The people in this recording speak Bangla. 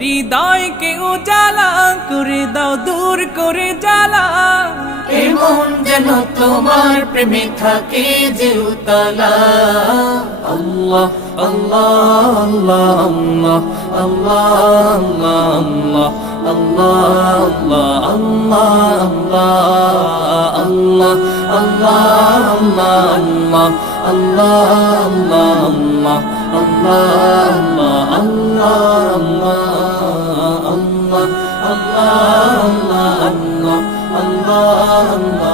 হৃদয়কে উজালা করে দাও, দূর করে জ্বালা। এমন যেন তোমার প্রেমে থাকে যে উতলা। আল্লাহ আল্লাহ আল্লাহ আল্লাহ আল্লাহ আল্লাহ আল্লাহ আল্লাহ আল্লাহ আল্লাহ আল্লাহ আল্লাহ আল্লাহ আল্লাহ আল্লাহ আল্লাহ আল্লাহ আল্লাহ আল্লাহ